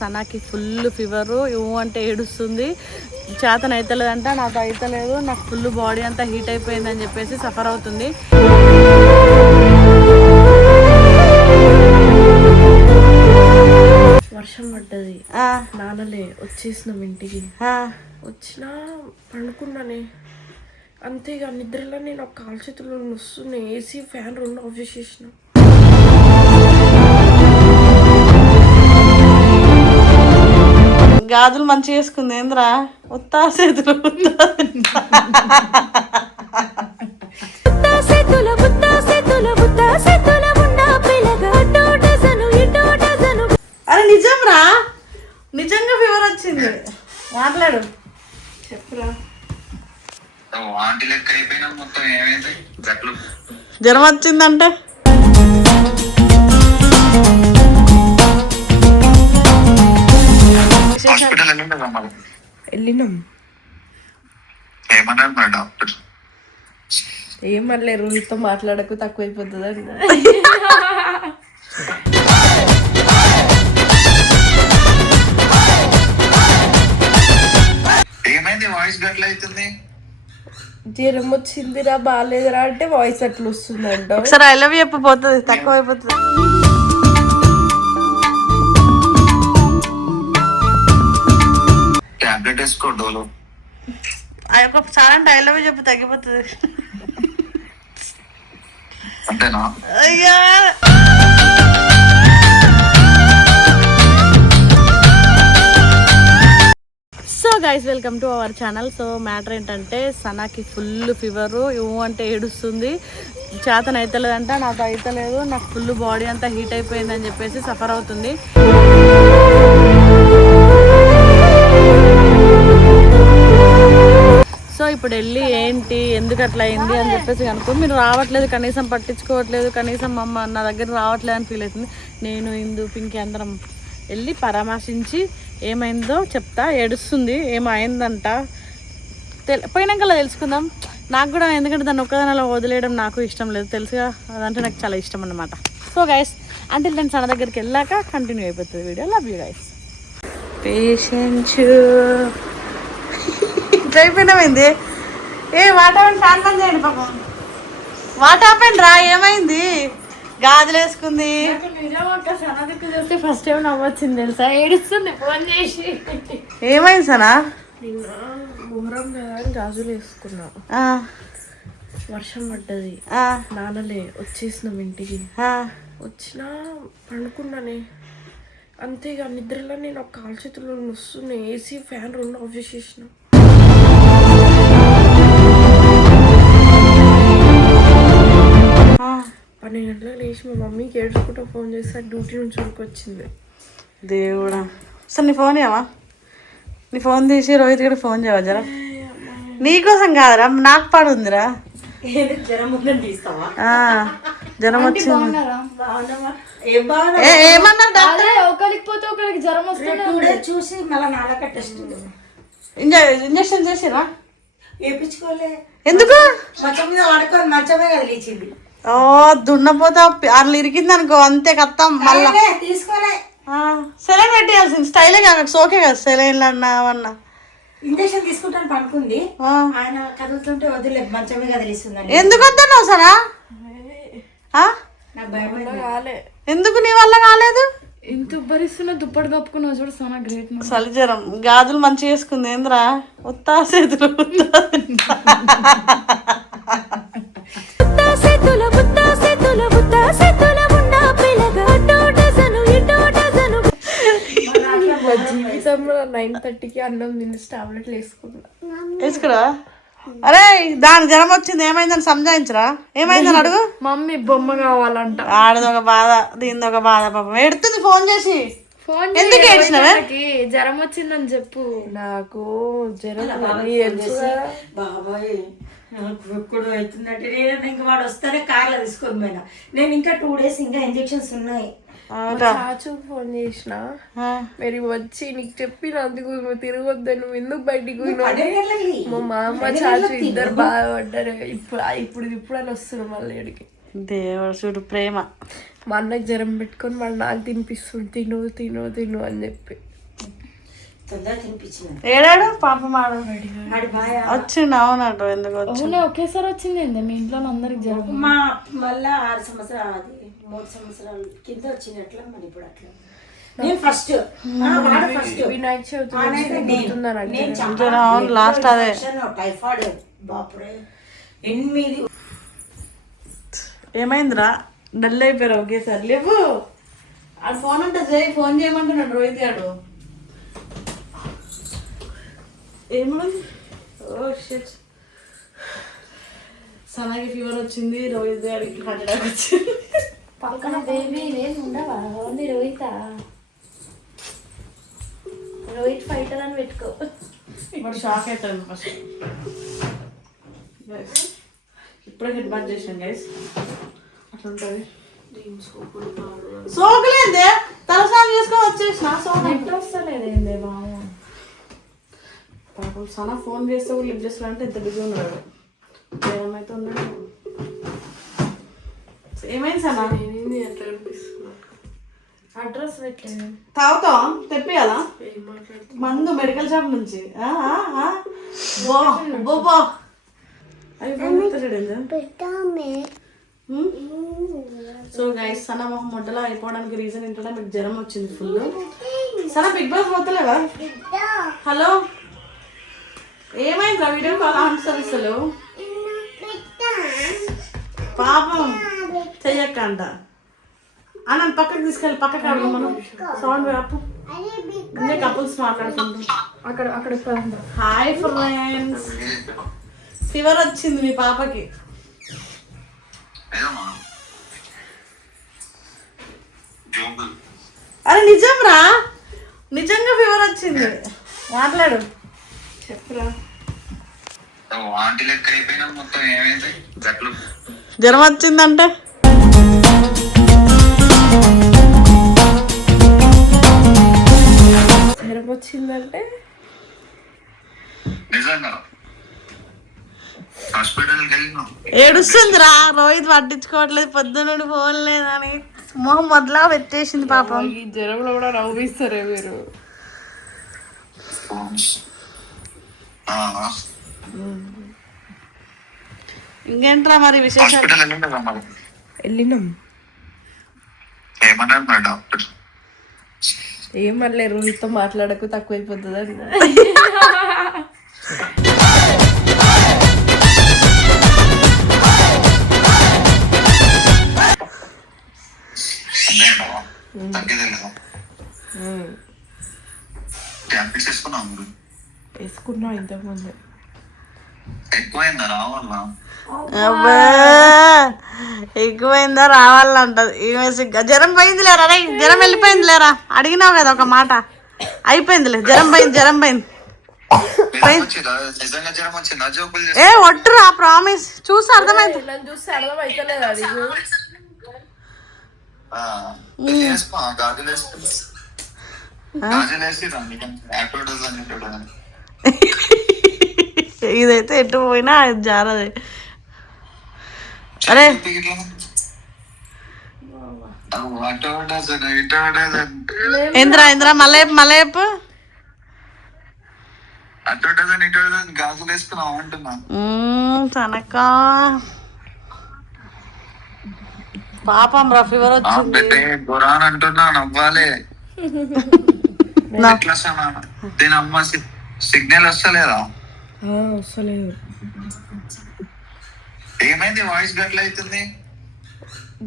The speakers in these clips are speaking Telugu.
సనాకి ఫుల్ ఫీవరు, అంటే ఏడుస్తుంది, చేతన అవుతలేదంట, నాకు అవుతలేదు, నాకు ఫుల్ బాడీ అంతా హీట్ అయిపోయిందని చెప్పేసి సఫర్ అవుతుంది. వర్షం పడ్డది, నానలే, వచ్చేసినాం ఇంటికి. వచ్చినా పండుకున్నానే అంతే. ఇక నిద్రలో నేను ఒక కాలు చేతులు నొస్తున్నాయి. ఏసీ ఫ్యాన్ రెండు ఆఫ్ చేసేసిన. గాజులు మంచిగా వేసుకుంది ఏంద్రా, ఉత్తా చేతులు అరే నిజం రా, నిజంగా ఫీవర్ వచ్చింది. మాట్లాడు, చెప్పురా. జ్వరం వచ్చిందంటే వెళ్ళినాం. ఏమనలే, రోహిత్తో మాట్లాడకు, తక్కువైపోతుంది అండి. ఏమైంది వాయిస్ గట్ల అవుతుంది? జ్వరం వచ్చిందిరా, బాగాలేదురా అంటే వాయిస్ అట్లా వస్తుంది అంట. ఒకసారి ఐ లవ్ యూ చెప్పిపోతుంది, తక్కువ అయిపోతుంది. టాబ్లెట్ వేసుకో, డోలో. ఒకసారి అంటే ఐ లవ్ యూ చెప్పి తగ్గిపోతుంది. అంతేనా? అయ్యా so guys, welcome to our channel. So matter ఏంటంటే సనాకి ఫుల్ ఫీవరు, అంటే ఏడుస్తుంది, చేతన అవుతలేదంట, నాకు అవుతలేదు, నాకు ఫుల్ బాడీ అంతా హీట్ అయిపోయిందని చెప్పేసి సఫర్ అవుతుంది. సో ఇప్పుడు వెళ్ళి ఏంటి, ఎందుకు అట్లా అయింది అని చెప్పేసి కనుక్కో. మీరు రావట్లేదు, కనీసం పట్టించుకోవట్లేదు, కనీసం మమ్మ నా దగ్గర రావట్లేదు అని ఫీల్ అవుతుంది. నేను ఇందు పింకి అందరం వెళ్ళి పరామర్శించి ఏమైందో చెప్తా. ఏడుస్తుంది, ఏమైందంట, పోయినాకలా తెలుసుకుందాం. నాకు కూడా, ఎందుకంటే దాన్ని ఒక్కదానిలో వదిలేయడం నాకు ఇష్టం లేదు, తెలుసుగా, అదంటే నాకు చాలా ఇష్టం అన్నమాట. సో గైస్, అంటే నేను సన దగ్గరికి వెళ్ళాక కంటిన్యూ అయిపోతుంది video. Love you guys. Patient అయిపోయినామైంది. ఏ వాటాపండి, ఫ్యాన్ బంద్ చేయండి పాపం. వాటాపండి రా, ఏమైంది? గాజులు వేసుకుంది. ఫస్ట్ టైం నవ్వొచ్చింది తెలుసా, ఏడుస్తుంది ఫోన్ చేసి. ఏమైంది సనా? నిన్న మొహరం కదా అని గాజులు వేసుకున్నా, వర్షం పడ్డది, నానలే, వచ్చేసినాం ఇంటికి. వచ్చినా పండుకున్నానే అంతే. ఇక నిద్రలో నేను ఒక కాలు చేతులు నొస్తున్నాయి. ఏసీ ఫ్యాన్ రెండు ఆఫ్ చేసేసిన. 12 గంటలకు లేచి మా మమ్మీకి ఏడ్చుకుంటూ ఫోన్ చేస్తే డ్యూటీ నుంచి ఉరికొచ్చింది. దేవుడా, సార్ నీ ఫోన్ చేయవా? నీ ఫోన్ తీసి రోహిత్ కూడా ఫోన్ చేయవా జరా? నీకోసం కాదురా, నాకు పాడు ఉందిరా. జ్వరం వచ్చింది. ఏమన్నారు డాక్టర్? ఒకరికి పోతే ఒకరికి జ్వరం వస్తుంది చూసి ఇంజక్షన్ చేసిరా? వేయించుకోలే. ఎందుకు? మంచం మీద పడుకొని మంచమే కదిలించింది. ఓ దున్నపోతా అట్లా ఇరికింది అనుకో, అంతే కత్తాం. మళ్ళా తీసుకోలే, సెలైన్ పెట్టేయాల్సింది. స్టైలే కాక సోకే కదా సెలైన్లు అన్నా. ఇంజక్షన్ తీసుకుంటాను పడుకుంది, ఆయన కదులుతుంటే వదిలే, మంచమే కదిలిస్తుంది. ఎందుకు వద్దన్నావు సనా? నాకు భయం కాలే. ఎందుకు నీ వల్ల కాలేదు? ఇంత భరిస్తున్నా, దుప్పటి కప్పుకున్నావు చూడు, సనా గ్రేట్. సలిజరం, గాజులు మంచిగా వేసుకుంది ఏంద్రా, ఉత్తా చేతులు. జీవితంలో 9:30కి అన్నం తిని టాబ్లెట్లు వేసుకురా. అరే దాని జ్వరం వచ్చింది, ఏమైందని సంజాయించరా? ఏమైందని అడుగు. మమ్మీ బొమ్మ కావాలంట. ఆడదొక బాధ, దీనిదొక బాధ. పాపం ఏడుతుంది ఫోన్ చేసి. ఎందుకు ఏడ్చినవే? జ్వరం వచ్చిందని చెప్పు. నాకు జ్వరం బాబాయ్ ఎప్పుడు అవుతుందంటే నేను ఇంకా వాడు వస్తేనే కార్లో తీసుకొని పోయినా. నేను ఇంకా 2 days ఇంకా ఇంజక్షన్స్ ఉన్నాయి. చాచు ఫోన్ చేసిన, మరి వచ్చి నీకు చెప్పినందుకు నువ్వు తిరగొద్దు, నువ్వు ఎందుకు బయటికి మా మామ చాచు ఇద్దరు బాగా పడ్డారు. ఇప్పుడు అని వస్తున్నాం మళ్ళీ ఎడికి. దేవుడు చూడు ప్రేమ. మా అన్నకి జ్వరం పెట్టుకొని మళ్ళీ నాకు తినిపిస్తుంది, తిను తిను తిను అని చెప్పి. తొందర తినిపించిన ఏడాడు పాపం ఆడు ఆడి బాయ్ వచ్చిండు. అవునట్టు ఎందుకు వచ్చిండు? ఒకేసారి వచ్చింది ఏంది మీ ఇంట్లో అందరికి జరుగు మా మళ్ళా 6 సంవత్సరాలు అది 3 సంవత్సరాలు కింద వచ్చినట్లా మరి ఇప్పుడు అట్లా నేను ఫస్ట్ వినాయక చవితి లాస్ట్ అదే టైఫాయిడ్ బాపురే 8 ఏమైందిరా? డల్ అయిపోయారు ఒకేసారి. లేవు ఆడు ఫోన్ అంటే ఫోన్ చేయమంటున్నాడు రోహిత్ గారు. ఏమైంది? ఓ షిట్, సనాకి ఫీవర్ వచ్చింది, రోహిత్ గారికి హార్ట్ అటాక్ వచ్చింది. పక్కన బేబీ నేను ఉండవా? ఓన్లీ రోహిత్ ఫైటర్ అని పెట్టుకో. ఇప్పుడు షాక్ అవుతాను ఫస్ట్. ఇప్పుడే హిట్ బాత్ చేసాను గైస్. అట్లా ఉంటుంది. సోకలేదే తలస్నానం చేసుకొని వచ్చేసిన. నెట్ వస్తలేదేందే బాగా. పాపం సనా ఫోన్ చేస్తే కూడా లిఫ్ట్ చేస్తాడంటే ఇంత బిజీ ఉన్నాడు. ఏమైతే ఉన్నాడు. ఏమైంది సనా? ఎట్లా కనిపిస్తున్నా? అడ్రస్ పెట్టలేదు. తాగుతావా? తెప్పియాలా మందు మెడికల్ షాప్ నుంచి? సో గైస్ సనా మొహం మొట్టలో అయిపోవడానికి రీజన్ ఏంటంటే మీకు జ్వరం వచ్చింది ఫుల్. సనా బిగ్ బాస్ పోతలేవా? హలో ఏమైందిరా? వీడియో కాల్ ఆన్సర్ ఇస్తలు పాపం చెయ్యక్క అంట. నన్ను పక్కకి తీసుకెళ్ళి పక్కకి ఆడు. మనం సౌండ్ అప్పు అన్నీ కపుల్స్ మాట్లాడుకుంటాం అక్కడ. హాయ్ ఫ్రెండ్స్, ఫీవర్ వచ్చింది మీ పాపకి. అరే నిజం రా, నిజంగా ఫీవర్ వచ్చింది. మాట్లాడు, చెప్పురా. జ్వరం వచ్చిందంటే వచ్చిందంటే ఏడుస్తుందిరా. రోహిత్ పట్టించుకోవట్లేదు, పొద్దున్న ఫోన్ లేదని మొహం మొదలా పెట్టేసింది పాపం. ఈ జ్వరంలో కూడా నవ్విస్తారే మీరు. ఇంకేంట్రా మరి విశేషాలు? వెళ్ళినాం. ఏమన్నారు మరి డాక్టర్? ఏమనలే, రోహిత్తో మాట్లాడకు తక్కువైపోతుంది అని. వేసుకున్నా ఇంతకుముందు. ఎక్కువైందా రావాలా? అబ్బా ఎక్కువైందా రావాలంటది ఈమె. జ్వరం పోయింది లేరా? రే జ్వరం వెళ్ళిపోయింది లేరా? అడిగినావు కదా ఒక మాట. అయిపోయిందిలే, జ్వరం పోయింది, జ్వరం పోయింది. ఏ ఒట్టురా, ప్రామిస్. చూసి అర్థమైంది. నన్ను చూస్తే అర్థం అవుతలేదు అది. ఇదైతే ఎటు పోయినా అది జారది. అరే ఇంద్రా ఇంద్రా మలేపు మలేపు గాజులు వేసుకున్నావు అంటున్నా. తనక పాపం రా ఫీవర్ వచ్చింది. బురాన్ అంటున్నా నవ్వాలి. దీని అమ్మ సిగ్నల్ వస్తలేదా? వస్తలేదు. ఏమైంది వాయిస్ గట్ల అవుతుంది?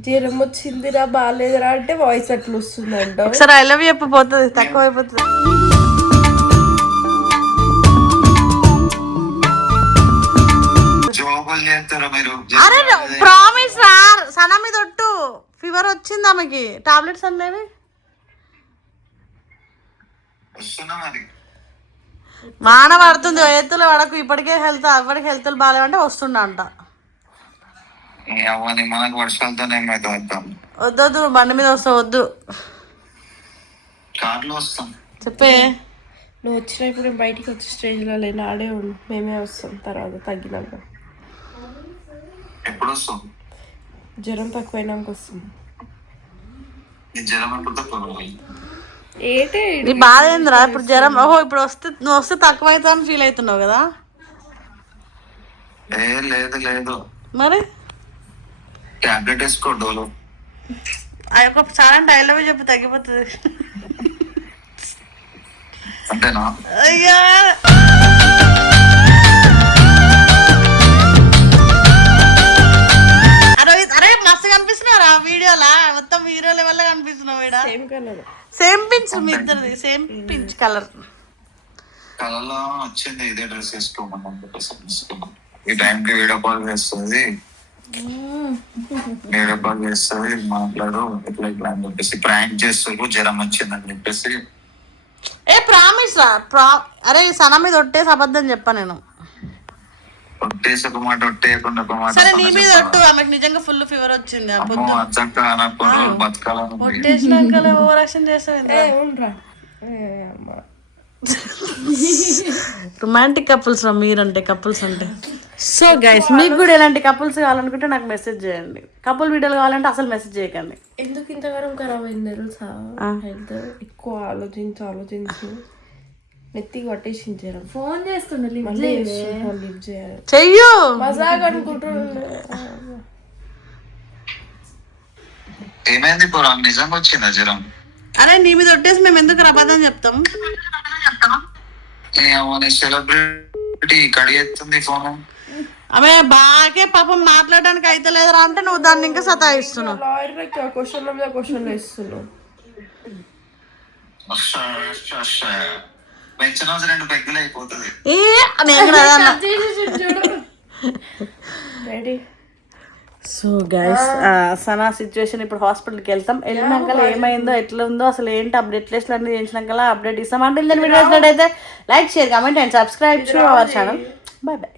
జ్వరం వచ్చిందిరా బాగాలేదురా అంటే వాయిస్ అట్లా వస్తుందంట. ఒకసారి ఐ లవ్ యూ చెప్పిపోతుంది, తక్కువ అయిపోతుంది. అరే ప్రామిస్ రా, సనా మీద ఒట్టు. ఫీవర్ వచ్చింది ఆమెకి, టాబ్లెట్స్ అనేవి వాన పడుతుంది. ఎత్తులు పడకు, ఇప్పటికే హెల్త్ ఎవరికి హెల్త్లు బాగాలేవంటే వస్తుండంట. మనకు వర్షాలతోనే వద్దొద్దు, బండి మీద వస్తావు, వద్దు. కార్లో వస్తాం. చెప్పే నువ్వు వచ్చినప్పుడు బయటికి వచ్చి స్టేజ్లో లేని ఆడే ఉండు, మేమే వస్తాం తర్వాత తగ్గినాక. ఎప్పుడు వస్తాం? జ్వరం తక్కువైనాక వస్తాం. జ్వరం ఎప్పుడు తక్కువ? నీ బాధ ఏందిరా ఇప్పుడు జ్వరం? ఓహో ఇప్పుడు నువ్వు వస్తే తక్కువ అవుతుందని ఫీల్ అవుతున్నావు కదా? ఏ లేదు లేదు, మరి టాబ్లెట్ వేసుకో డోలో. ఒకసారి అంటే ఐ లవ్ యూ చెప్పి తగ్గిపోతుంది. అంతేనా? అయ్యా అరే మస్తు కనిపిస్తున్నారా వీడియోలా? మొత్తం హీరో లెవెల్ లో కనిపిస్తున్నావు. సేమ్ పించ్ మీ ఇద్దరిది, సేమ్ పించ్ కలర్. కళలో వచ్చింది ఇదే డ్రెస్ వేసుకోమని. ఈ టైంకి వీడియో కాల్ చేస్తుంది, మాట్లాడు ఇట్లా ఇట్లా అని చెప్పేసి ప్రాంక్ చేస్తూ జ్వరం వచ్చిందని చెప్పేసి. ఏ ప్రామిస్ రా అరే సనా మీద ఒట్టేసి అబద్ధం చెప్పా నేను. ఒట్టేసి ఒక మాట, ఒట్టేయకుండా ఒక మాట. సరే నీ మీద ఒట్టు, ఆమెకు నిజంగా ఫుల్ ఫీవర్ వచ్చింది. బతకాలను ఒట్టేసినాక ఓవర్ యాక్షన్ చేస్తావు. రొమాంటిక్ కపుల్స్ రా మీరంటే, కపుల్స్ అంటే. సో గైస్ మీకు కూడా ఎలాంటి కపుల్స్ కావాలనుకుంటే నాకు మెసేజ్ చేయండి. కపుల్ వీడియోలు కావాలంటే అసలు మెసేజ్ చేయకండి. ఎందుకు ఇంతగానం ఖరాబ్ అయింది తెలుసా? హెల్త్ ఎక్కువ ఆలోచించి నెత్తికి పట్టేసించారు. ఫోన్ చేస్తుండే లిఫ్ట్ చేయాలి, చెయ్యు మజాక్ అనుకుంటుండే. ఏమైంది పోరా, నిజంగా వచ్చిందా జ్వరం? అరే నీ మీద ఒట్టేసి మేము ఎందుకు అబద్ధం చెప్తాం? సెలబ్రిటీ కడిగేస్తుంది ఫోన్. ఆమె బాగా పాపం మాట్లాడడానికి అయితే లేదురా అంటే నువ్వు దాన్ని ఇంకా సతాయిస్తున్నావు. లాయర్ క్వశ్చన్ మీద క్వశ్చన్ వేస్తున్నావు. పెంచిన 2 పెగ్గులు అయిపోతుంది. Ready. So guys Sana situation ఇప్పుడు హాస్పిటల్కి వెళ్ళినాక ఏమైందో ఎట్లా ఉందో అసలు ఏంటి అప్డేట్ లిస్ట్ అన్ని చేసినాక అప్డేట్ ఇస్తాం. అంటే దాని వీడియో అయితే like share comment and subscribe to our channel. Bye bye.